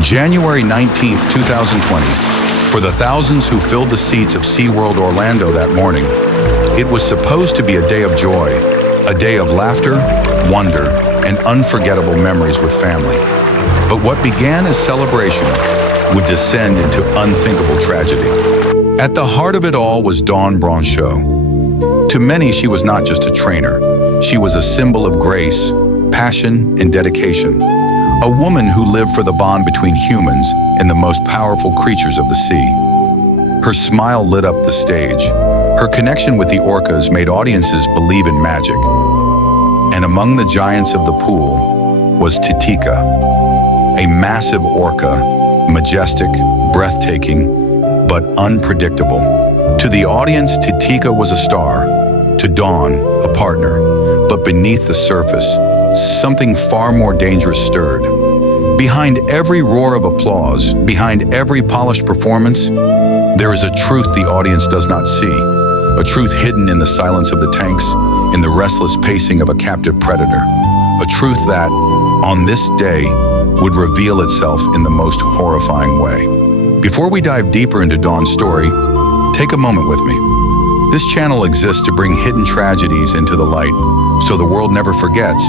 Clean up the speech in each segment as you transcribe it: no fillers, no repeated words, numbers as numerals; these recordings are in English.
January 19th, 2020. For the thousands who filled the seats of SeaWorld Orlando that morning, it was supposed to be a day of joy, a day of laughter, wonder, and unforgettable memories with family. But what began as celebration would descend into unthinkable tragedy. At the heart of it all was Dawn Brancheau. To many, she was not just a trainer. She was a symbol of grace, passion, and dedication. A woman who lived for the bond between humans and the most powerful creatures of the sea. Her smile lit up the stage. Her connection with the orcas made audiences believe in magic. And among the giants of the pool was Titika, a massive orca, majestic, breathtaking, but unpredictable. To the audience, Titika was a star. To Dawn, a partner. But beneath the surface, something far more dangerous stirred. Behind every roar of applause, behind every polished performance, there is a truth the audience does not see. A truth hidden in the silence of the tanks, in the restless pacing of a captive predator. A truth that, on this day, would reveal itself in the most horrifying way. Before we dive deeper into Dawn's story, take a moment with me. This channel exists to bring hidden tragedies into the light, so the world never forgets,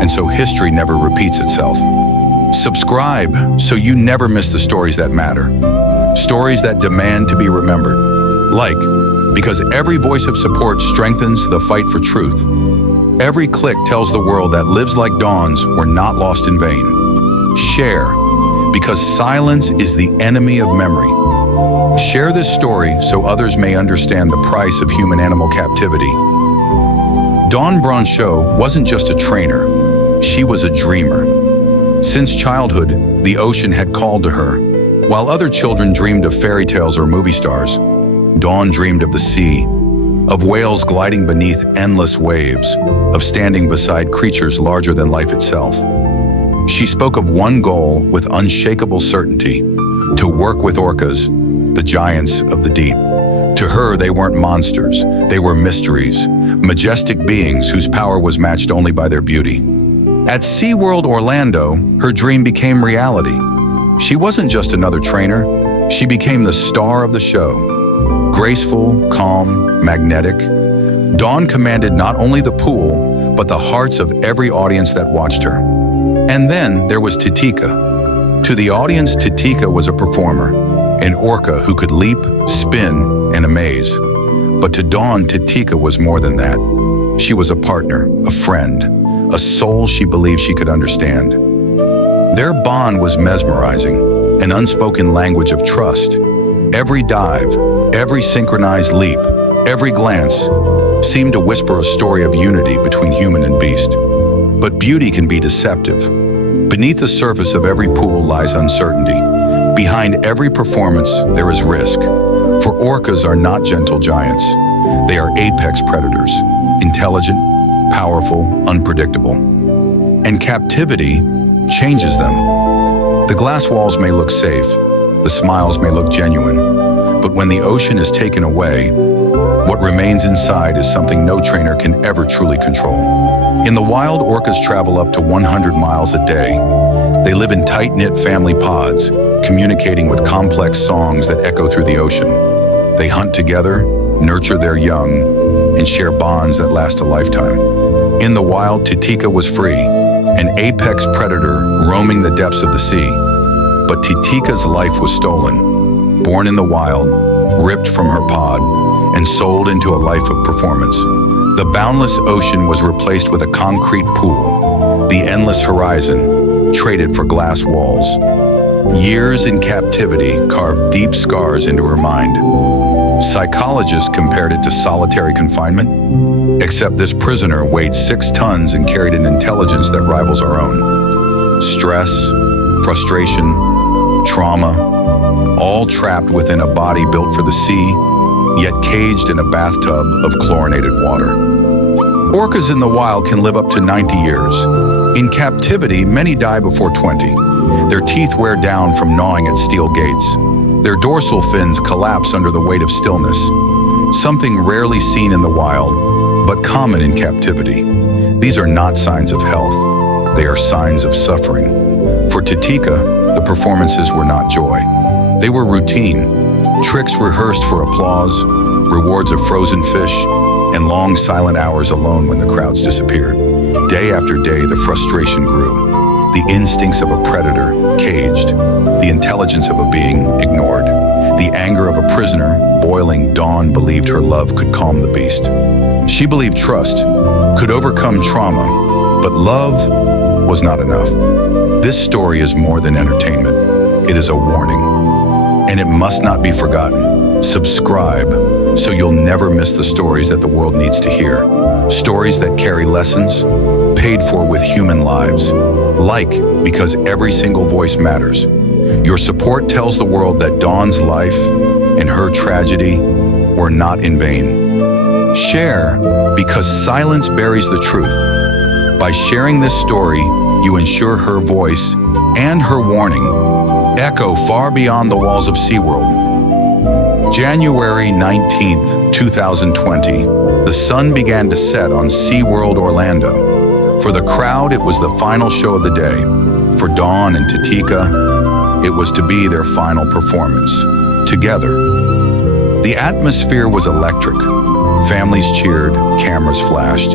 and so history never repeats itself. Subscribe so you never miss the stories that matter. Stories that demand to be remembered. Like, because every voice of support strengthens the fight for truth. Every click tells the world that lives like Dawn's were not lost in vain. Share, because silence is the enemy of memory. Share this story so others may understand the price of human-animal captivity. Dawn Brancheau wasn't just a trainer, she was a dreamer. Since childhood, the ocean had called to her. While other children dreamed of fairy tales or movie stars, Dawn dreamed of the sea, of whales gliding beneath endless waves, of standing beside creatures larger than life itself. She spoke of one goal with unshakable certainty: to work with orcas, the giants of the deep. To her, they weren't monsters, they were mysteries, majestic beings whose power was matched only by their beauty. At SeaWorld Orlando, her dream became reality. She wasn't just another trainer, she became the star of the show. Graceful, calm, magnetic, Dawn commanded not only the pool, but the hearts of every audience that watched her. And then there was Titika. To the audience, Titika was a performer, an orca who could leap, spin, and amaze. But to Dawn, Titika was more than that. She was a partner, a friend, a soul she believed she could understand. Their bond was mesmerizing, an unspoken language of trust. Every dive, every synchronized leap, every glance seemed to whisper a story of unity between human and beast. But beauty can be deceptive. Beneath the surface of every pool lies uncertainty. Behind every performance, there is risk. For orcas are not gentle giants. They are apex predators, intelligent, powerful, unpredictable. And captivity changes them. The glass walls may look safe, the smiles may look genuine, but when the ocean is taken away, what remains inside is something no trainer can ever truly control. In the wild, orcas travel up to 100 miles a day. They live in tight-knit family pods, communicating with complex songs that echo through the ocean. They hunt together, nurture their young, and share bonds that last a lifetime. In the wild, Titika was free, an apex predator roaming the depths of the sea. But Titika's life was stolen, born in the wild, ripped from her pod, and sold into a life of performance. The boundless ocean was replaced with a concrete pool, the endless horizon, traded for glass walls. Years in captivity carved deep scars into her mind. Psychologists compared it to solitary confinement, except this prisoner weighed 6 tons and carried an intelligence that rivals our own. Stress, frustration, trauma, all trapped within a body built for the sea, yet caged in a bathtub of chlorinated water. Orcas in the wild can live up to 90 years. In captivity, many die before 20. Their teeth wear down from gnawing at steel gates. Their dorsal fins collapse under the weight of stillness, something rarely seen in the wild, but common in captivity. These are not signs of health. They are signs of suffering. For Titika, the performances were not joy. They were routine, tricks rehearsed for applause, rewards of frozen fish, and long silent hours alone when the crowds disappeared. Day after day, the frustration grew. The instincts of a predator, caged. The intelligence of a being, ignored. The anger of a prisoner, boiling. Dawn believed her love could calm the beast. She believed trust could overcome trauma, but love was not enough. This story is more than entertainment. It is a warning, and it must not be forgotten. Subscribe so you'll never miss the stories that the world needs to hear. Stories that carry lessons, paid for with human lives. Like, because every single voice matters. Your support tells the world that Dawn's life and her tragedy were not in vain. Share, because silence buries the truth. By sharing this story, you ensure her voice and her warning echo far beyond the walls of SeaWorld. January 19th, 2020, the sun began to set on SeaWorld Orlando. For the crowd, it was the final show of the day. For Dawn and Tatika, it was to be their final performance, together. The atmosphere was electric. Families cheered, cameras flashed.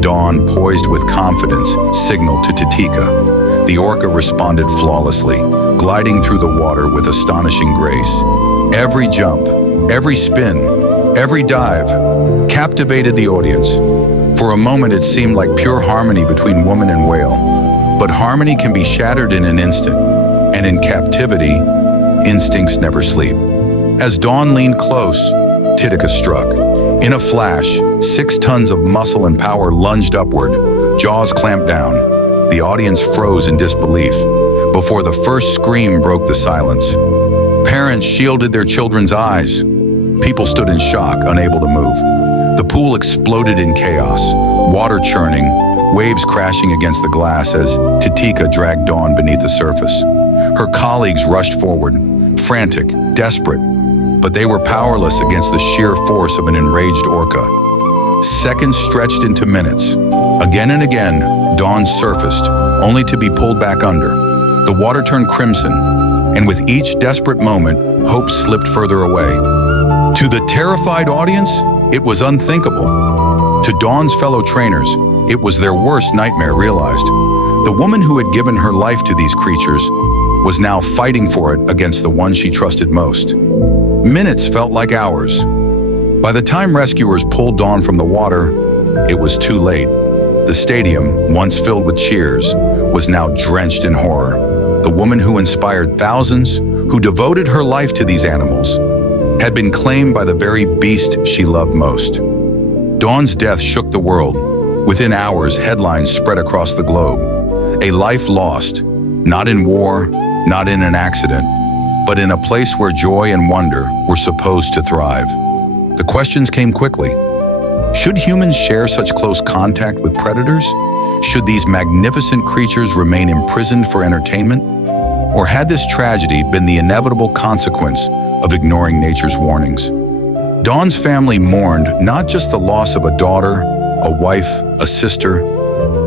Dawn, poised with confidence, signaled to Tatika. The Orca responded flawlessly, gliding through the water with astonishing grace. Every jump, every spin, every dive captivated the audience. For a moment, it seemed like pure harmony between woman and whale. But harmony can be shattered in an instant, and in captivity, instincts never sleep. As Dawn leaned close, Tatika struck. In a flash, 6 tons of muscle and power lunged upward, jaws clamped down. The audience froze in disbelief before the first scream broke the silence. Parents shielded their children's eyes. People stood in shock, unable to move. The pool exploded in chaos, water churning, waves crashing against the glass as Tatika dragged Dawn beneath the surface. Her colleagues rushed forward, frantic, desperate, but they were powerless against the sheer force of an enraged orca. Seconds stretched into minutes. Again and again, Dawn surfaced, only to be pulled back under. The water turned crimson, and with each desperate moment, hope slipped further away. To the terrified audience, it was unthinkable. To Dawn's fellow trainers, it was their worst nightmare realized. The woman who had given her life to these creatures was now fighting for it against the one she trusted most. Minutes felt like hours. By the time rescuers pulled Dawn from the water, it was too late. The stadium, once filled with cheers, was now drenched in horror. The woman who inspired thousands, who devoted her life to these animals, had been claimed by the very beast she loved most. Dawn's death shook the world. Within hours, headlines spread across the globe. A life lost, not in war, not in an accident, but in a place where joy and wonder were supposed to thrive. The questions came quickly. Should humans share such close contact with predators? Should these magnificent creatures remain imprisoned for entertainment? Or had this tragedy been the inevitable consequence of ignoring nature's warnings? Dawn's family mourned not just the loss of a daughter, a wife, a sister,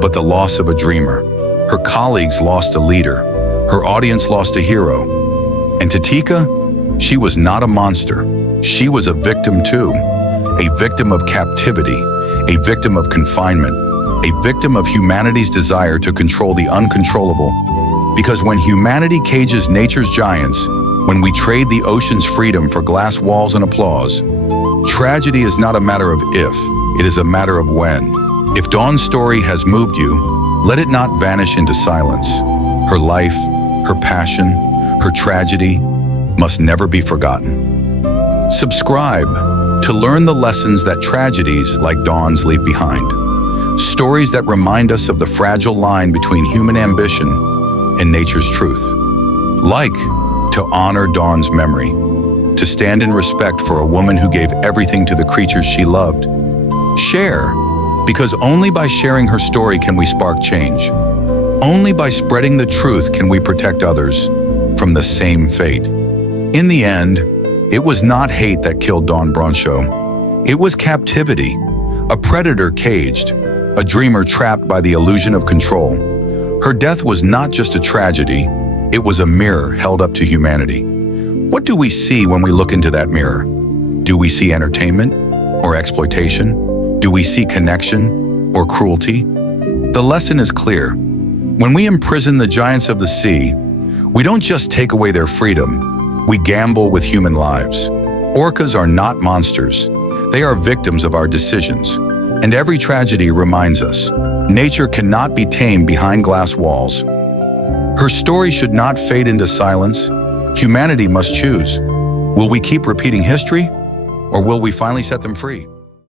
but the loss of a dreamer. Her colleagues lost a leader. Her audience lost a hero. And Tatika, she was not a monster. She was a victim too. A victim of captivity, a victim of confinement, a victim of humanity's desire to control the uncontrollable. Because when humanity cages nature's giants, when we trade the ocean's freedom for glass walls and applause, tragedy is not a matter of if, it is a matter of when. If Dawn's story has moved you, let it not vanish into silence. Her life, her passion, her tragedy must never be forgotten. Subscribe to learn the lessons that tragedies like Dawn's leave behind. Stories that remind us of the fragile line between human ambition and nature's truth. Like to honor Dawn's memory, to stand in respect for a woman who gave everything to the creatures she loved. Share, because only by sharing her story can we spark change. Only by spreading the truth can we protect others from the same fate. In the end, it was not hate that killed Dawn Brancheau. It was captivity, a predator caged, a dreamer trapped by the illusion of control. Her death was not just a tragedy, It was a mirror held up to humanity. What do we see when we look into that mirror? Do we see entertainment or exploitation? Do we see connection or cruelty? The lesson is clear. When we imprison the giants of the sea, we don't just take away their freedom, we gamble with human lives. Orcas are not monsters. They are victims of our decisions. And every tragedy reminds us, nature cannot be tamed behind glass walls. Her story should not fade into silence. Humanity must choose. Will we keep repeating history, or will we finally set them free?